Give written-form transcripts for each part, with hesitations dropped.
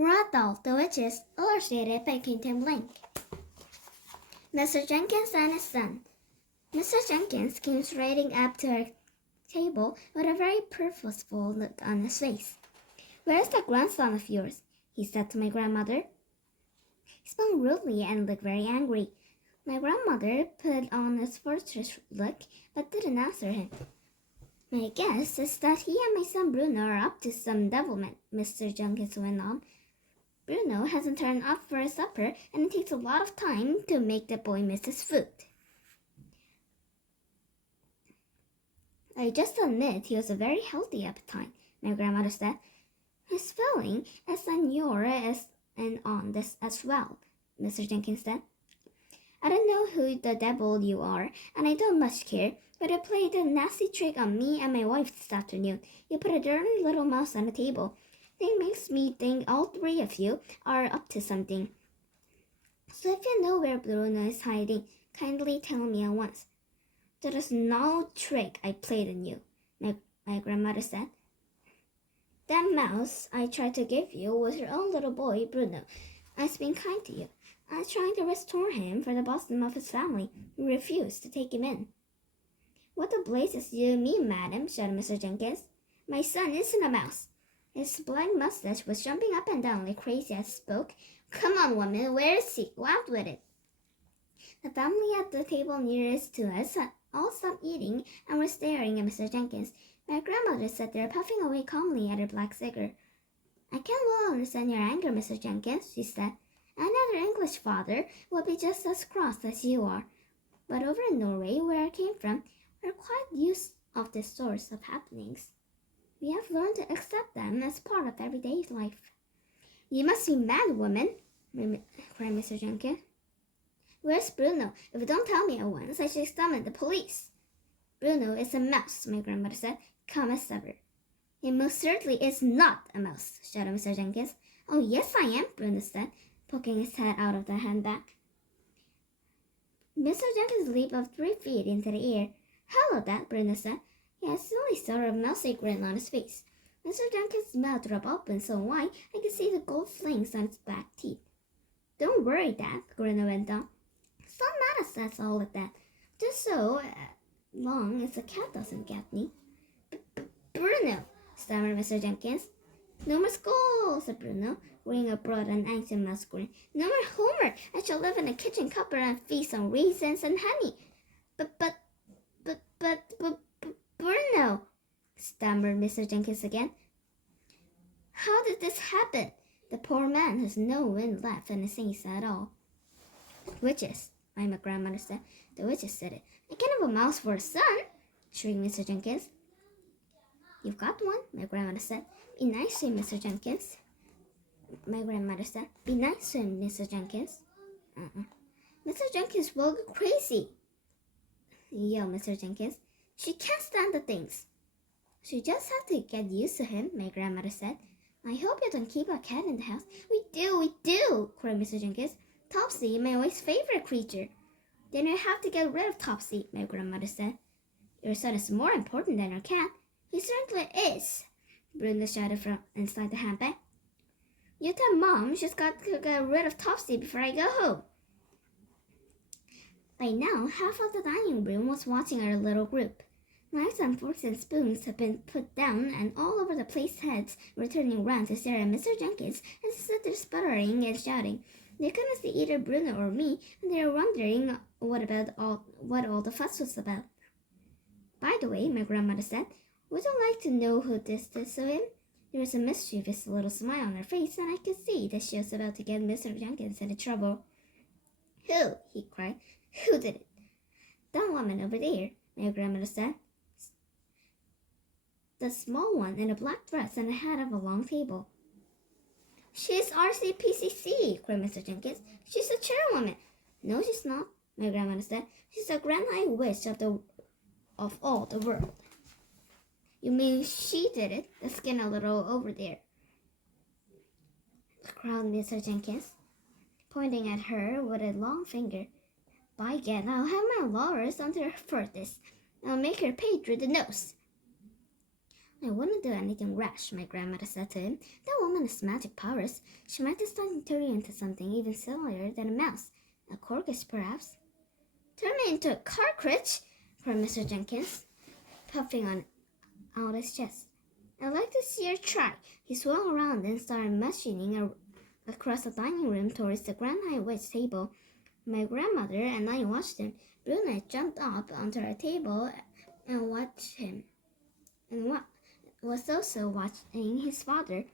Dahl, the Witches, illustrated by Quentin Blank. Mr. Jenkins and his son. Mr. Jenkins came striding up to our table with a very purposeful look on his face. "Where's that grandson of yours?" he said to my grandmother. He spoke rudely and looked very angry. My grandmother put on his fortress look, but didn't answer him. "My guess is that he and my son Bruno are up to some devilment," Mr. Jenkins went on. "Bruno hasn't turned up for his supper, and it takes a lot of time to make the boy miss his food. I just admit he has a very healthy appetite," my grandmother said. "His feeling is on and on this as well," Mr. Jenkins said. "I don't know who the devil you are, and I don't much care, but you played a nasty trick on me and my wife this afternoon. You put a dirty little mouse on the table. That makes me think all three of you are up to something. So if you know where Bruno is hiding, kindly tell me at once." "That is no trick I played on you," my grandmother said. "That mouse I tried to give you was your own little boy, Bruno. I've been kind to you. I was trying to restore him for the bosom of his family. You refused to take him in." "What the blazes do you mean, madam?" shouted Mr. Jenkins. "My son isn't a mouse." His black mustache was jumping up and down like crazy as he spoke. "Come on, woman, where is he? Go out with it." The family at the table nearest to us had all stopped eating and were staring at Mr. Jenkins. My grandmother sat there puffing away calmly at her black cigar. "I can well understand your anger, Mr. Jenkins," she said. "Another English father would be just as cross as you are. But over in Norway, where I came from, we're quite used of this sort of happenings. We have learned to accept them as part of everyday life." "You must be mad, woman," cried Mr. Jenkins. "Where's Bruno? If you don't tell me at once, I shall summon the police." "Bruno is a mouse," my grandmother said, calm as ever. "He most certainly is not a mouse," shouted Mr. Jenkins. "Oh, yes, I am," Bruno said, poking his head out of the handbag. Mr. Jenkins leaped up 3 feet into the air. "Hello, Dad," Bruno said. He had a silly sort of mousy grin on his face. Mr. Jenkins' mouth dropped open so wide I could see the gold flings on its back teeth. "Don't worry, Dad," Bruno went on. "It's not mad at us all at that. Just so long as the cat doesn't get me." "Bruno," stammered Mr. Jenkins. "No more school," said Bruno, wearing a broad and anxious mouse grin. "No more homework. I shall live in a kitchen cupboard and feast on raisins and honey." But, Bruno," stammered Mr. Jenkins again. "How did this happen? The poor man has no wind left in his face at all." "Witches," my grandmother said. "The witches said it. I can't have a mouse for a son," shrieked Mr. Jenkins. "You've got one," my grandmother said. "Be nice to him, Mr. Jenkins." My grandmother said, "Be nice to him, Mr. Jenkins." "Mr. Jenkins will go crazy," yelled Mr. Jenkins. "She can't stand the things." "She just have to get used to him," my grandmother said. "I hope you don't keep a cat in the house." We do," cried Mr. Jenkins. "Topsy, my wife's favorite creature." "Then you have to get rid of Topsy," my grandmother said. "Your son is more important than your cat." "He certainly is," Bruno shouted from inside the handbag. "You tell Mom she's got to get rid of Topsy before I go home." By now, half of the dining room was watching our little group. Knives and forks and spoons had been put down, and all over the place heads were turning round to stare at Mr. Jenkins as he stood there sputtering and shouting. They couldn't see either Bruno or me, and they were wondering what all the fuss was about. "By the way," my grandmother said, "would you like to know who this is to him?" There was a mischievous little smile on her face, and I could see that she was about to get Mr. Jenkins into trouble. "Who?" he cried. "Who did it?" "That woman over there," my grandmother said. "The small one in a black dress and the head of a long table." "She's RCPCC," cried Mr. Jenkins. "She's a chairwoman." "No, she's not," my grandmother said. "She's the Grand High Witch of all the world." "You mean she did it? The skin a little over there," growled Mr. Jenkins, pointing at her with a long finger. "By gad, I'll have my lawyers under her for this. I'll make her pay through the nose." I wouldn't do anything rash, my grandmother said to him. That woman has magic powers. She might decide to turn you into something even sillier than a mouse. A corgus, perhaps. Turn me into a cartridge, cried Mr. Jenkins, puffing out his chest. I'd like to see her try. He swung around and started machining across the dining room towards the Grand High Witch table. My grandmother and I watched him. Bruno jumped up onto our table and watched him, and was also watching his father.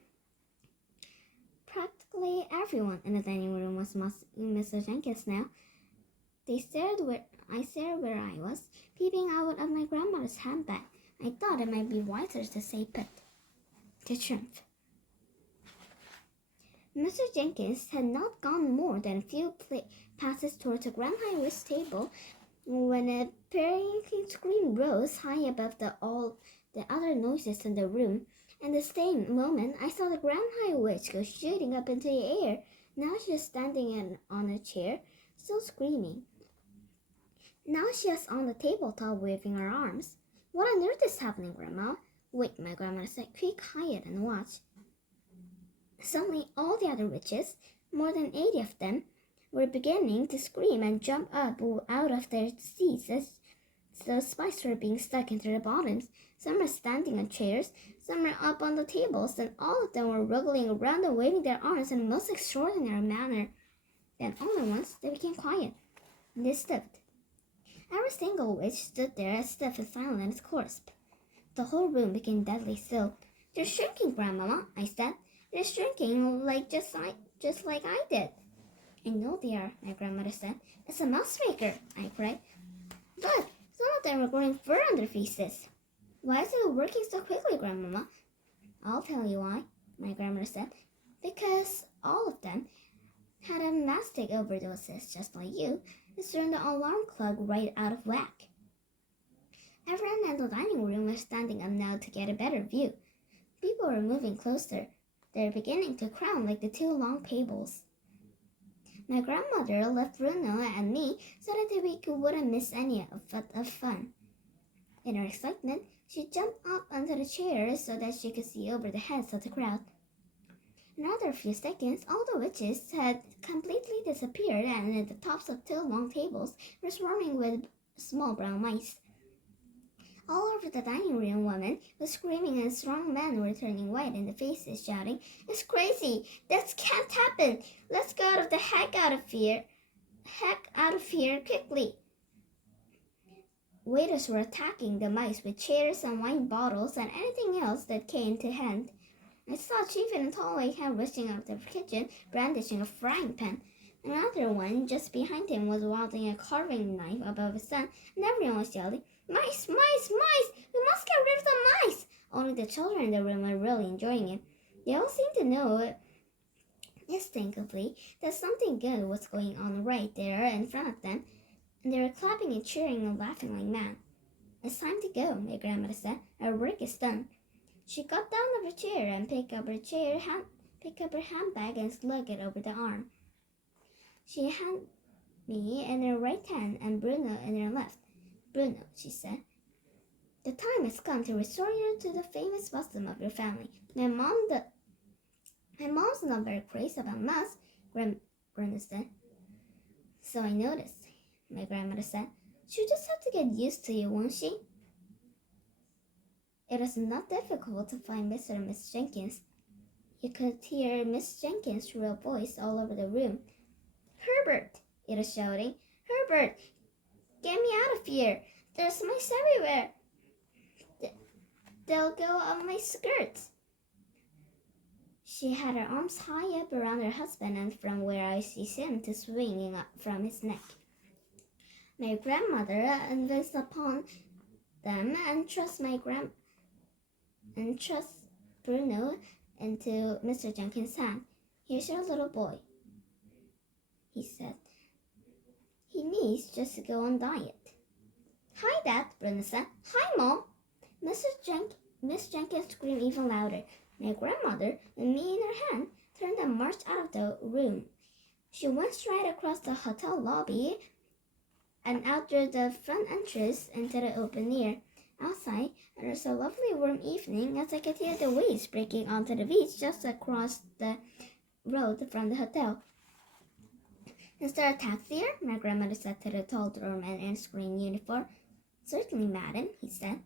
Practically everyone in the dining room was Mr. Jenkins now. I stared where I was, peeping out of my grandmother's handbag. I thought it might be wiser to say put. The triumph. Mr. Jenkins had not gone more than a few passes towards the Grand High Witch table when a piercing scream rose high above all the other noises in the room. In the same moment, I saw the Grand High Witch go shooting up into the air. Now she was standing on a chair, still screaming. Now she was on the tabletop waving her arms. What on earth is happening, Grandma? Wait, my grandmother said. Keep quiet and watch. Suddenly, all the other witches, more than 80 of them, were beginning to scream and jump up out of their seats as the spikes were being stuck into their bottoms. Some were standing on chairs, some were up on the tables, and all of them were wriggling around and waving their arms in the most extraordinary manner. Then all at once, they became quiet. They stopped. Every single witch stood there as stiff and silent as corpse. The whole room became deadly still. They're shrinking, Grandmama, I said. They're shrinking just like I did. I know they are, my grandmother said. It's a mouse maker, I cried. But some of them are growing fur on their faces. Why is it working so quickly, Grandmama? I'll tell you why, my grandmother said. Because all of them had a mastic overdoses just like you. It's turned the alarm clock right out of whack. Everyone in the dining room was standing up now to get a better view. People were moving closer. They're beginning to crowd like the two long tables. My grandmother left Bruno and me so that we wouldn't miss any of fun. In her excitement, she jumped up onto the chair so that she could see over the heads of the crowd. In another few seconds, all the witches had completely disappeared, and at the tops of two long tables were swarming with small brown mice. All over the dining room, women were screaming and strong men were turning white in the faces, shouting, It's crazy! That can't happen! Let's get the heck out of here! Heck out of here, quickly! Waiters were attacking the mice with chairs and wine bottles and anything else that came to hand. I saw a chief in a tall white hat rushing out of the kitchen, brandishing a frying pan. Another one just behind him was wielding a carving knife above his son, and everyone was yelling, Mice! Mice! Mice! We must get rid of the mice! Only the children in the room were really enjoying it. They all seemed to know instinctively that something good was going on right there in front of them, and they were clapping and cheering and laughing like mad. It's time to go, my grandmother said. Our work is done. She got down of her chair and picked up her handbag and slung it over the arm. She had me in her right hand and Bruno in her left. Bruno, she said, the time has come to restore you to the famous wisdom of your family. My mom's not very crazy about mouse, Bruno said. So I noticed, my grandmother said. She'll just have to get used to you, won't she? It was not difficult to find Mr. and Miss Jenkins. You could hear Miss Jenkins' shrill voice all over the room. Herbert, it was shouting. Herbert, get me out of here. There's mice everywhere. They'll go on my skirts. She had her arms high up around her husband, and from where I seemed to swinging up from his neck. My grandmother advanced upon them and thrust Bruno into Mr. Jenkins' hand. Here's your little boy, he said. He needs just to go on diet. Hi, Dad, Bruno said. Hi, Mom. Miss Jenkins screamed even louder. My grandmother, with me in her hand, turned and marched out of the room. She went straight across the hotel lobby and out through the front entrance into the open air. Outside, it was a lovely warm evening as I could hear the waves breaking onto the beach just across the road from the hotel. "Is there a taxi here?" my grandmother said to the tall doorman in his green uniform. "Certainly, madam," he said.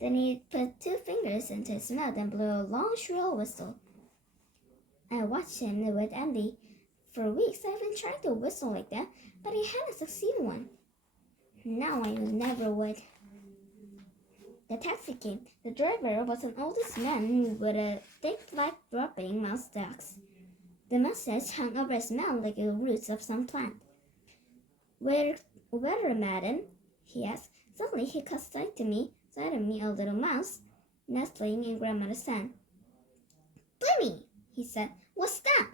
Then he put 2 fingers into his mouth and blew a long, shrill whistle. I watched him with envy. For weeks I've been trying to whistle like that, but I hadn't succeeded one. Now I never would. The taxi came. The driver was an oldest man with a thick, light-dropping mustache. The mustache hung over his mouth like the roots of some plant. Weather, madam?" he asked. Suddenly he caught sight of me, a little mouse, nestling in grandmother's hand. "Blimey!" he said. "What's that?"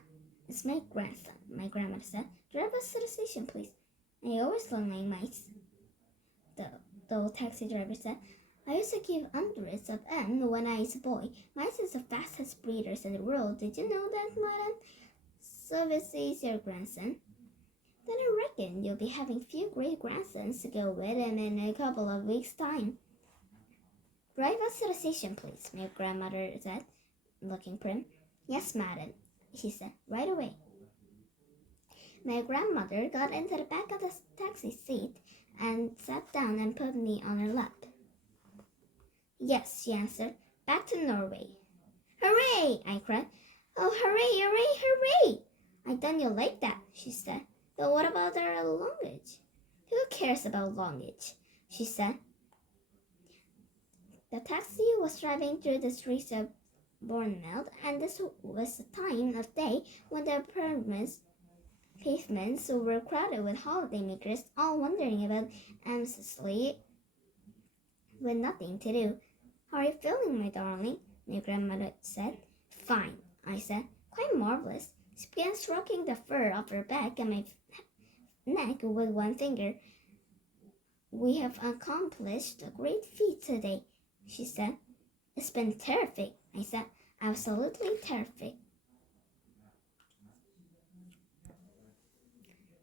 "It's my grandson," my grandmother said. "Drive us to the station, please. I always love my mice." The old taxi driver said, "I used to give hundreds of them when I was a boy. Mice is the fastest breeders in the world. Did you know that, madam? So this is your grandson? Then I reckon you'll be having few great-grandsons to go with him in a couple of weeks' time." "Drive us to the station, please," my grandmother said, looking prim. "Yes, madam," she said, "right away." My grandmother got into the back of the taxi seat and sat down and put me on her lap. "Yes," she answered, "back to Norway." "Hooray!" I cried. "Oh, hooray, hooray, hooray!" "I done you like that," she said. "But what about our luggage?" "Who cares about luggage?" she said. The taxi was driving through the streets of Bournemouth, and this was the time of day when the pavements were crowded with holidaymakers, all wandering about aimlessly with nothing to do. "How are you feeling, my darling?" my grandmother said. "Fine," I said. "Quite marvelous." She began stroking the fur off her back and my neck with one finger. "We have accomplished a great feat today," she said. "It's been terrific," I said. "Absolutely terrific."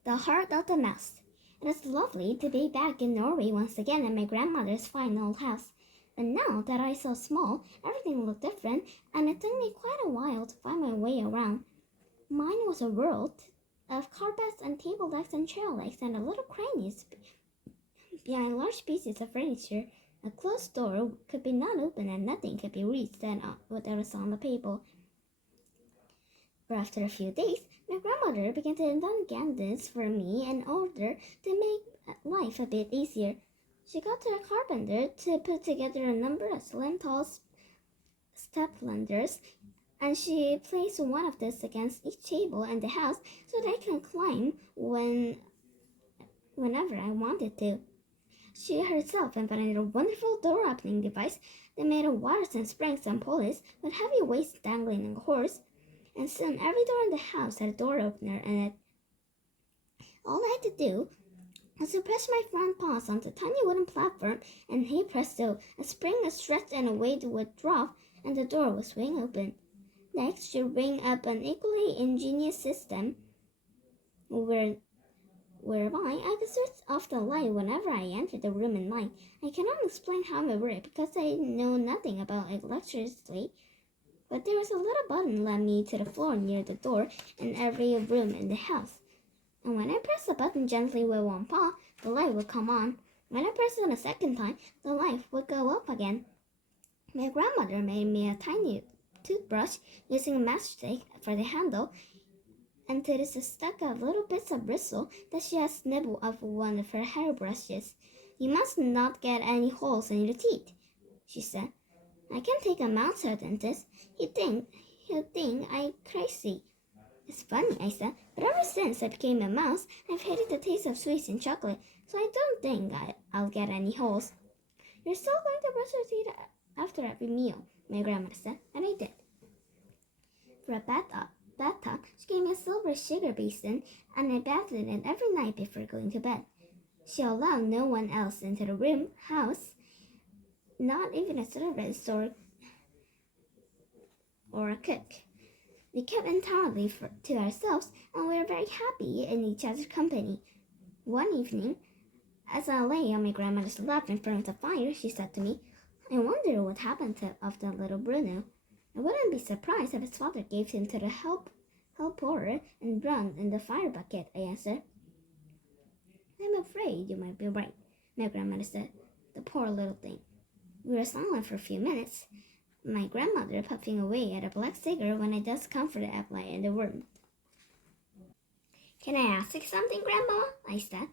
The heart of the mouse. It is lovely to be back in Norway once again in my grandmother's fine old house. But now that I saw small, everything looked different, and it took me quite a while to find my way around. Mine was a world of carpets and table legs and chair legs and a little crannies behind large pieces of furniture. A closed door could be not opened and nothing could be reached without a on the table. For after a few days, my grandmother began to invent gadgets for me in order to make life a bit easier. She got a carpenter to put together a number of slim, tall step ladders, and she placed one of these against each table in the house so that I can climb whenever I wanted to. She herself invented a wonderful door-opening device that made of wires and springs and pulleys with heavy weights dangling on a horse, and soon every door in the house had a door opener in it. All I had to do was to press my front paws onto a tiny wooden platform, and hey presto, a spring was stretched and a weight would drop, and the door would swing open. Next, she bring up an equally ingenious system whereby I could switch off the light whenever I entered the room at night. I cannot explain how it worked because I know nothing about electricity, but there was a little button led me to the floor near the door in every room in the house. And when I pressed the button gently with one paw, the light would come on. When I pressed it a second time, the light would go up again. My grandmother made me a tiny toothbrush using a matchstick for the handle, and to this stuck out little bits of bristle that she had nibbled off one of her hairbrushes. "You must not get any holes in your teeth," she said. "I can take a mouse to a dentist. He'll think I'm crazy." "It's funny," I said, "but ever since I became a mouse, I've hated the taste of sweets and chocolate, so I don't think I'll get any holes." "You're still going to brush your teeth after every meal," my grandmother said, and I did. For a bathtub, she gave me a silver sugar basin, and I bathed in it every night before going to bed. She allowed no one else into the house, not even a servant or a cook. We kept entirely to ourselves, and we were very happy in each other's company. One evening, As I lay on my grandmother's lap in front of the fire, she said to me, I wonder what happened of the little Bruno. I wouldn't be surprised if his father gave him to the helper and drowned in the fire bucket, I answered. I'm afraid you might be right, my grandmother said. The poor little thing. We were silent for a few minutes, my grandmother puffing away at a black cigarette when I thus comforted Evelyn in the room. Can I ask you something, Grandma? I said.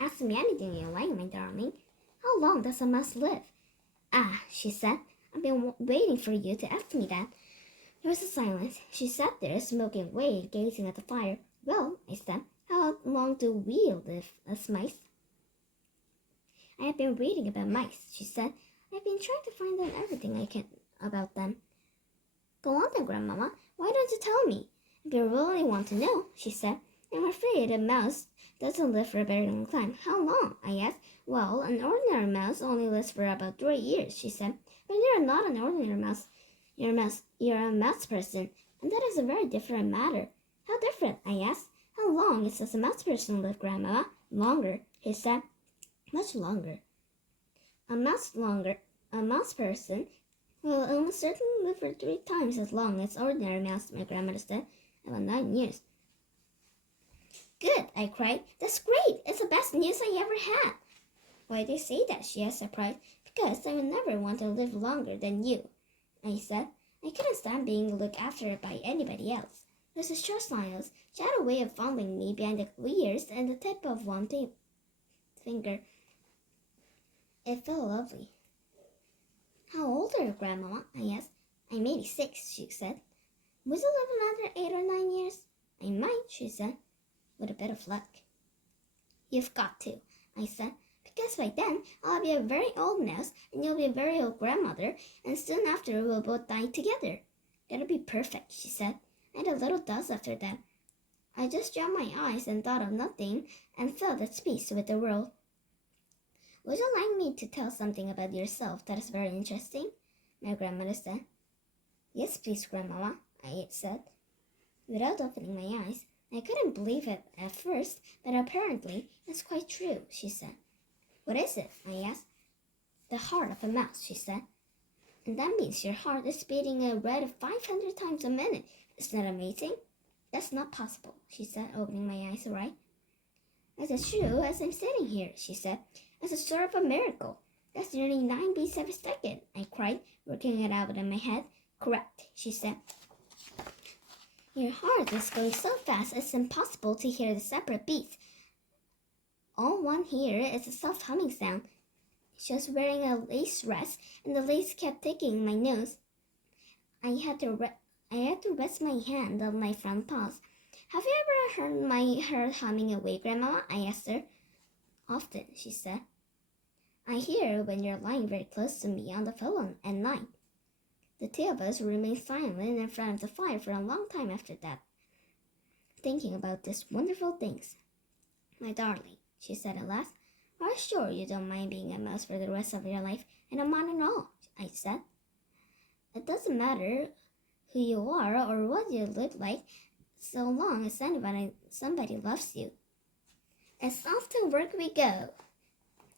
Ask me anything you like, my darling. How long does a mouse live? Ah, she said. I've been waiting for you to ask me that. There was a silence. She sat there, smoking away, gazing at the fire. Well, I said, how long do we live as mice? I have been reading about mice, she said. I've been trying to find out everything I can about them. Go on then, Grandmama. Why don't you tell me? If you really want to know, she said. I'm afraid a mouse doesn't live for a very long time. How long? I asked. Well, an ordinary mouse only lives for about 3 years, she said. But you're not an ordinary mouse. You're a mouse person, and that is a very different matter. How different? I asked. How long does a mouse person live, Grandma? Longer, he said. Much longer. A mouse person will almost certainly live for 3 times as long as ordinary mouse, my grandmother said. About 9 years. Good, I cried. That's great. It's the best news I ever had. Why do you say that? She asked, surprised. Because I would never want to live longer than you, I said. I couldn't stand being looked after by anybody else. There's a short silence. She had a way of fondling me behind the ears and the tip of one finger. It felt lovely. How old are you, Grandmama? I asked. I'm 86, she said. Would you live another 8 or 9 years? I might, she said, with a bit of luck. You've got to, I said, because by then I'll be a very old mouse and you'll be a very old grandmother, and soon after we'll both die together. That'll be perfect, she said. I had a little doze after that. I just dropped my eyes and thought of nothing and felt at peace with the world. Would you like me to tell something about yourself that is very interesting? My grandmother said. Yes, please, Grandmama, I said. Without opening my eyes, I couldn't believe it at first, but apparently it's quite true, she said. What is it? I asked. The heart of a mouse, she said. And that means your heart is beating a rate of 500 times a minute. Isn't that amazing? That's not possible, she said, opening my eyes wide. That's as true as I'm sitting here, she said. It's a sort of a miracle. That's nearly 9 beats every second, I cried, working it out in my head. Correct, she said. Your heart is going so fast it's impossible to hear the separate beats. All one hears is a soft humming sound. She was wearing a lace dress, and the lace kept ticking in my nose. I had to rest my hand on my front paws. Have you ever heard my heart humming away, Grandma? I asked her. Often, she said. I hear when you're lying very close to me on the pillow at night. The two of us remained silent in front of the fire for a long time after that, thinking about these wonderful things. My darling, she said at last, are you sure you don't mind being a mouse for the rest of your life? I don't mind at all, I said. It doesn't matter who you are or what you look like, so long as somebody loves you. As off to work we go.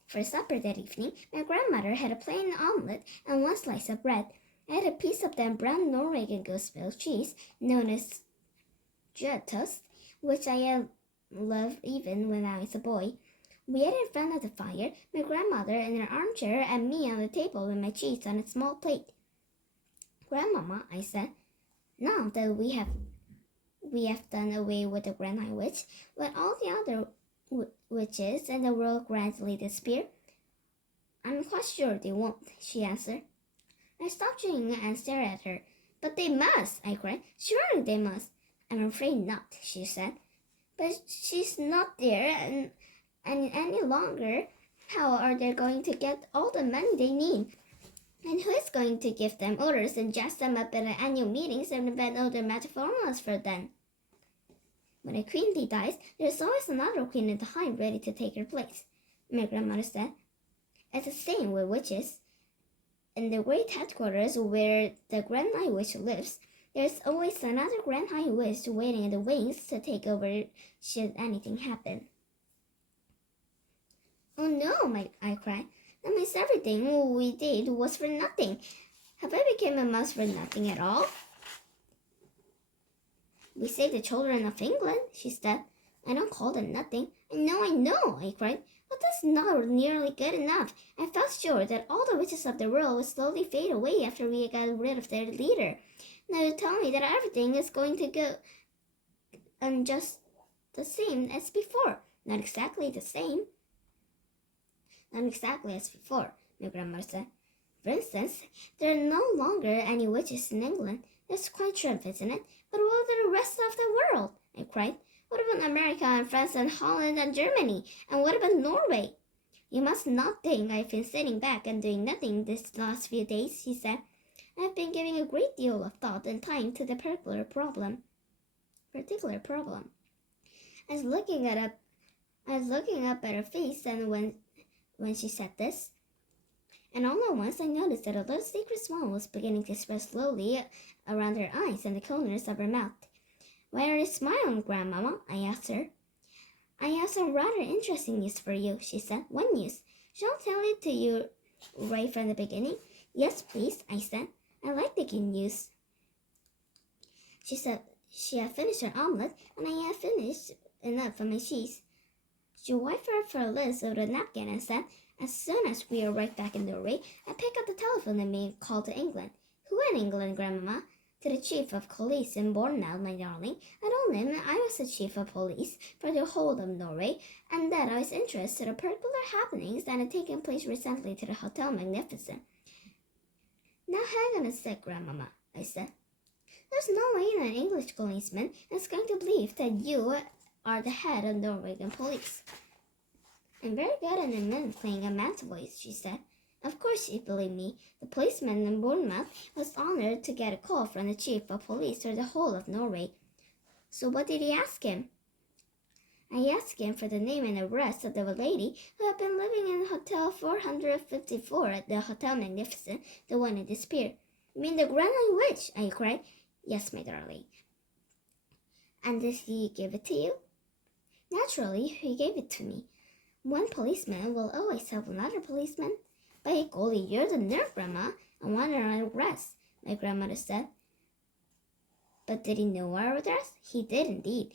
For supper that evening, my grandmother had a plain omelette and 1 slice of bread. I had a piece of that brown Norwegian goose milk cheese, known as toast, which I loved even when I was a boy. We ate in front of the fire, my grandmother in her armchair and me on the table with my cheese on a small plate. Grandmama, I said, now that we have done away with the Grand High Witch, will all the other witches in the world gradually disappear? I'm quite sure they won't, she answered. I stopped chewing and stared at her. But they must, I cried. Surely they must. I'm afraid not, she said. But she's not there and any longer. How are they going to get all the money they need? And who is going to give them orders and dress them up at the annual meetings and invent all their magic formulas for them? When a queen bee dies, there's always another queen in the hive ready to take her place, my grandmother said. It's the same with witches. In the great headquarters where the Grand High Witch lives, there's always another Grand High Witch waiting in the wings to take over should anything happen. Oh no, I cried. That means everything we did was for nothing. Have I become a mouse for nothing at all? We saved the children of England, she said. I don't call them nothing. I know, I cried. But that's not nearly good enough. I felt sure that all the riches of the world would slowly fade away after we got rid of their leader. Now you tell me that everything is going to go just the same as before. Not exactly the same. Not exactly as before, my grandmother said. For instance, there are no longer any witches in England. That's quite true, isn't it? But what about the rest of the world? I cried. What about America and France and Holland and Germany? And what about Norway? You must not think I've been sitting back and doing nothing this last few days, he said. I've been giving a great deal of thought and time to the particular problem. I was looking up at her face, and when she said this, and all at once I noticed that a little secret smile was beginning to spread slowly around her eyes and the corners of her mouth. Why are you smiling, Grandmama? I asked her. I have some rather interesting news for you, she said. What news? Shall I tell it to you right from the beginning? Yes, please, I said. I like the good news. She said she had finished her omelette, and I had finished enough of my cheese. She wiped off her lips with a napkin and said, as soon as we arrived back in Norway, I picked up the telephone and made a call to England. Who in England, Grandmama? To the chief of police in Bournemouth, my darling. I told him I was the chief of police for the whole of Norway, and that I was interested in particular happenings that had taken place recently to the Hotel Magnificent. Now hang on a sec, Grandmama, I said. There's no way that an English policeman is going to believe that you are the head of Norwegian police. I'm very good at playing a man's voice, she said. Of course she believed me. The policeman in Bournemouth was honored to get a call from the chief of police for the whole of Norway. So what did he ask him? I asked him for the name and address of the lady who had been living in Hotel 454 at the Hotel Magnificent, the one who disappeared. You mean the Grand Witch? I cried. Yes, my darling. And did he give it to you? Naturally, he gave it to me. One policeman will always help another policeman. By golly, you're the nerve, Grandma. I want our address, my grandmother said. But did he know our address? He did indeed.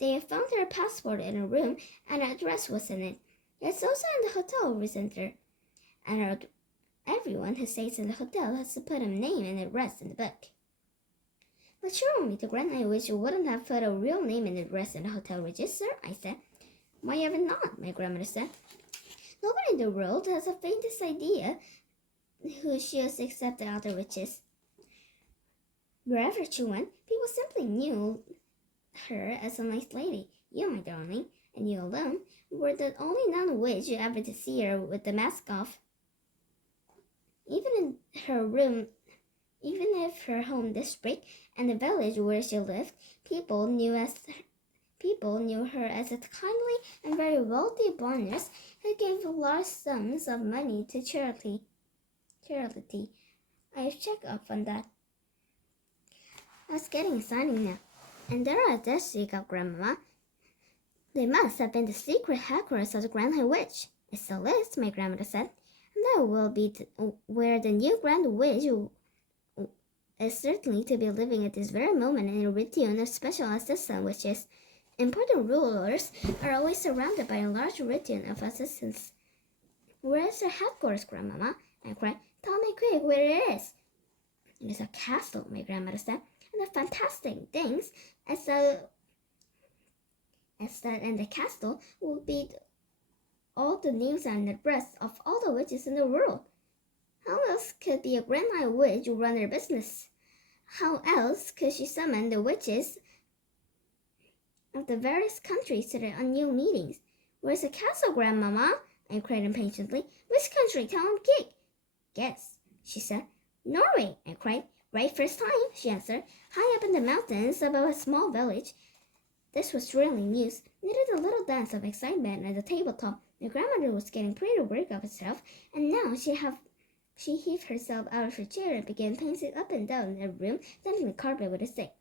They had found her passport in a room, and our address was in it. It's also in the hotel center, and everyone who stays in the hotel has to put a name and address in the book. But surely the Grand Witch wouldn't have put a real name and address in the hotel register, I said. Why ever not? My grandmother said. Nobody in the world has the faintest idea who she is except the other witches. Wherever she went, people simply knew her as a nice lady. You, my darling, and you alone, were the only non-witch ever to see her with the mask off. Even if her home district and the village where she lived, people knew her as a kindly and very wealthy born nurse who gave large sums of money to charity. I've checked up on that. I was getting exciting now. And there I did speak up, Grandmama. They must have been the secret headquarters of the Grand Witch. It still is, my grandmother said. And that will be where the new Grand Witch is certainly to be living at this very moment in a retinue of special assistant witches. Important rulers are always surrounded by a large retinue of assistants. Where is her headquarters, Grandmama? I cried. Tell me quick where it is. It is a castle, my grandmother said. And the fantastic things as that in the castle will be all the names and address of all the witches in the world. How else could the Grand Witch run her business? How else could she summon the witches of the various countries to their annual meetings? Where's the castle, Grandmama? I cried impatiently. Which country? Tell him quick. Guess, she said. Norway, I cried. Right first time, she answered, high up in the mountains above a small village. This was thrilling news. They did a little dance of excitement at the tabletop. The grandmother was getting pretty work of herself, and now she heaved herself out of her chair and began pacing up and down the room, thumping the carpet with a stick.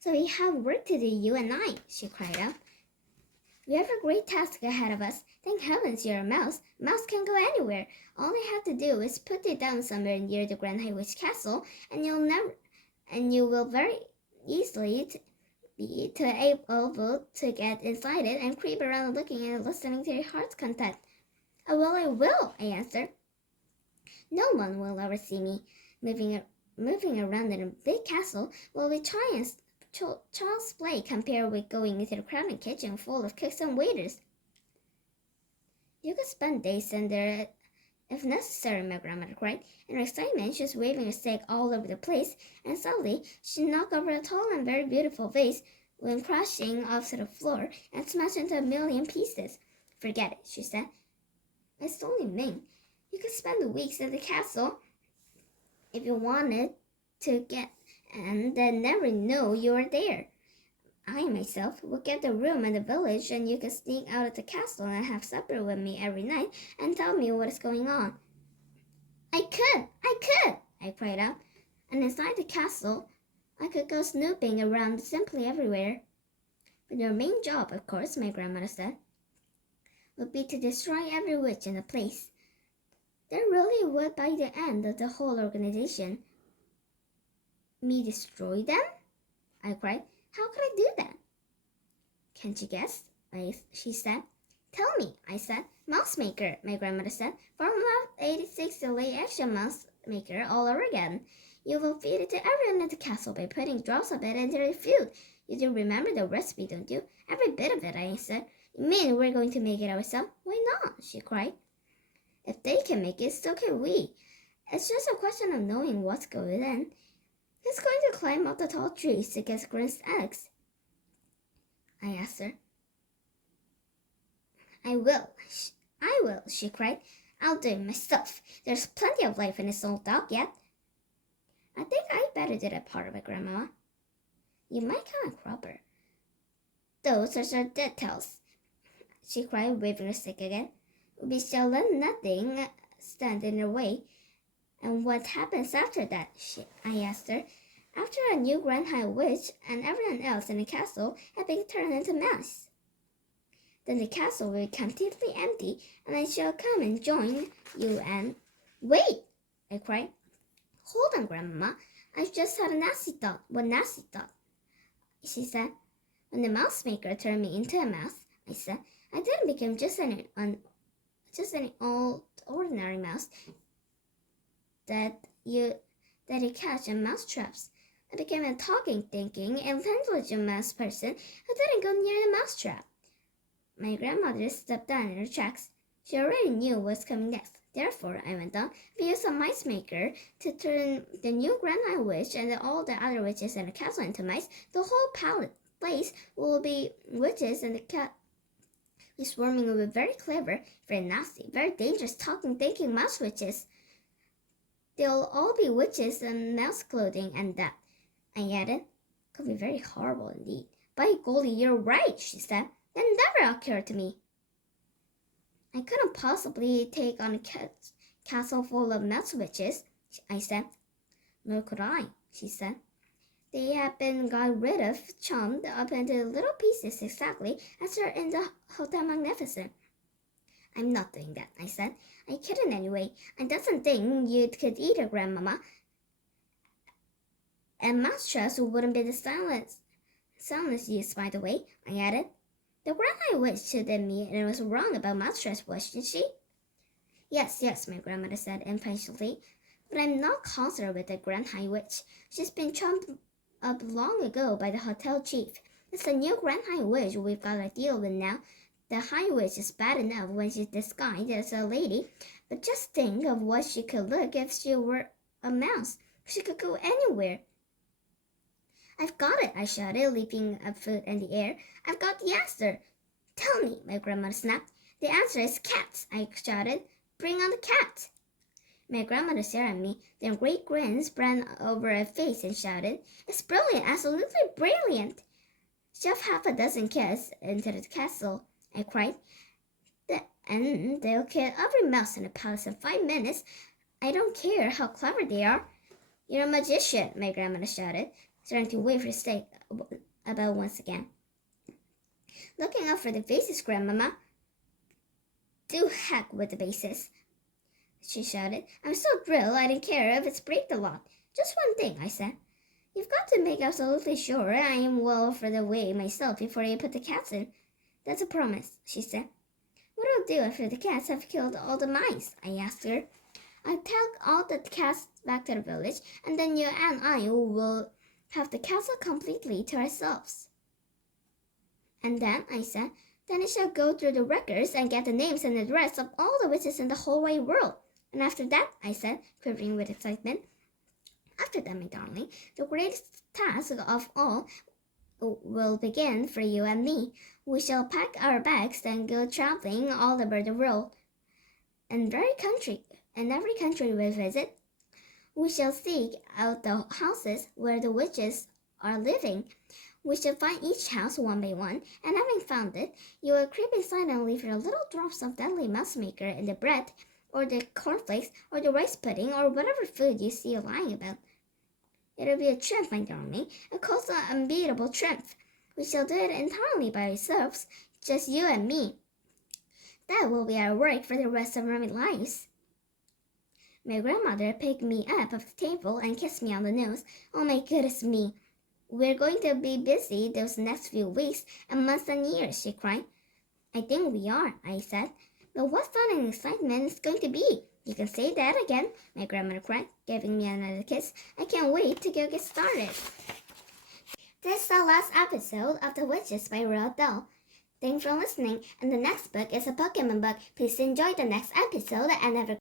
So we have work to do, you and I, she cried out. We have a great task ahead of us. Thank heavens you're a mouse. A mouse can go anywhere. All you have to do is put it down somewhere near the Grand High Witch Castle, and you will very easily be able to get inside it and creep around looking and listening to your heart's content. Oh, well, I will, I answered. No one will ever see me moving around in a big castle while we try and child's play compared with going into the crowded kitchen full of cooks and waiters. You could spend days in there if necessary, my grandmother cried. In her excitement, she was waving her stick all over the place, and suddenly she knocked over a tall and very beautiful vase, went crashing off to the floor and smashed into a million pieces. Forget it, she said. It's only mean. You could spend weeks at the castle if you wanted to get and then never know you were there. I myself would get a room in the village, and you could sneak out of the castle and have supper with me every night and tell me what is going on. I could, I cried out. And inside the castle, I could go snooping around simply everywhere. But your main job, of course, my grandmother said, would be to destroy every witch in the place. There really would by the end of the whole organization. Me destroy them? I cried. How could I do that? Can't you guess? She said. Tell me, I said. Mouse maker, my grandmother said. Formula 86 delay action mouse maker all over again. You will feed it to everyone at the castle by putting drops of it into their food. You do remember the recipe, don't you? Every bit of it, I said. You mean we're going to make it ourselves? Why not? She cried. If they can make it, so can we. It's just a question of knowing what's going in. Who's going to climb up the tall trees to get Grin's eggs? I asked her. I will, she cried. I'll do it myself. There's plenty of life in this old dog yet. I think I'd better do that part of it, Grandma. You might come and crop her. Those are details, she cried, waving her stick again. We shall let nothing stand in her way. And what happens after that? I asked her. After a new Grand High Witch and everyone else in the castle had been turned into mice. Then the castle will be completely empty, and I shall come and join you and... Wait! I cried. Hold on, Grandma. I've just had a nasty thought. What nasty thought? She said. When the mouse maker turned me into a mouse, I said, I didn't become just any old ordinary mouse that you catch in mouse traps. I became a talking, thinking, intelligent mouse person who didn't go near the mouse trap. My grandmother stepped down in her tracks. She already knew what was coming next. Therefore, I went on, if you use a mice maker to turn the new Grand High Witch and all the other witches in the castle into mice, the whole place will be witches, and the cat is swarming with very clever, very nasty, very dangerous talking, thinking mouse witches. They'll all be witches in mouse clothing, and that, I added, could be very horrible indeed. By golly, you're right, she said. That never occurred to me. I couldn't possibly take on a castle full of mouse witches, I said. Nor could I, she said. They have been got rid of, chopped up into little pieces exactly as they're in the Hotel Magnificent. I'm not doing that, I said. I couldn't anyway. I doesn't think you could either, Grandmama. And mousetraps wouldn't be the soundless use, by the way, I added. The Grand High Witch did me and was wrong about mousetraps, wasn't she? Yes, my grandmother said impatiently. But I'm not concerned with the Grand High Witch. She's been chopped up long ago by the hotel chief. It's the new Grand High Witch we've got to deal with now. The High Witch is bad enough when she's disguised as a lady, but just think of what she could look if she were a mouse. She could go anywhere. I've got it, I shouted, leaping a foot in the air. I've got the answer. Tell me, my grandmother snapped. The answer is cats, I shouted. Bring on the cat. My grandmother stared at me, then great grins spread over her face and shouted, It's brilliant, absolutely brilliant. Shove half a dozen cats into the castle, I cried. And they'll kill every mouse in the palace in 5 minutes. I don't care how clever they are. You're a magician, my grandmother shouted, starting to wave her stick about once again. Looking out for the vases, Grandmama. Do heck with the vases, she shouted. I'm so thrilled I didn't care if it's break the lot. Just one thing, I said. You've got to make absolutely sure I am well for the way myself before you put the cats in. That's a promise, she said. What'll I do after the cats have killed all the mice? I asked her. I'll take all the cats back to the village, and then you and I will have the castle completely to ourselves. And then, I said, then I shall go through the records and get the names and address of all the witches in the whole wide world. And after that, I said, quivering with excitement, after that, my darling, the greatest task of all will begin for you and me. We shall pack our bags and go traveling all over the world. And every country we visit, we shall seek out the houses where the witches are living. We shall find each house one by one, and having found it, you will creep inside and leave your little drops of deadly mouse maker in the bread, or the cornflakes, or the rice pudding, or whatever food you see lying about. It'll be a triumph, my darling, a close and unbeatable triumph. We shall do it entirely by ourselves, just you and me. That will be our work for the rest of our lives. My grandmother picked me up off the table and kissed me on the nose. Oh my goodness me! We're going to be busy those next few weeks and months and years, she cried. I think we are, I said. But what fun and excitement it's going to be! You can say that again, my grandmother cried, giving me another kiss. I can't wait to get started. This is the last episode of The Witches by Dahl. Thanks for listening, and the next book is a Pokemon book. Please enjoy the next episode and have a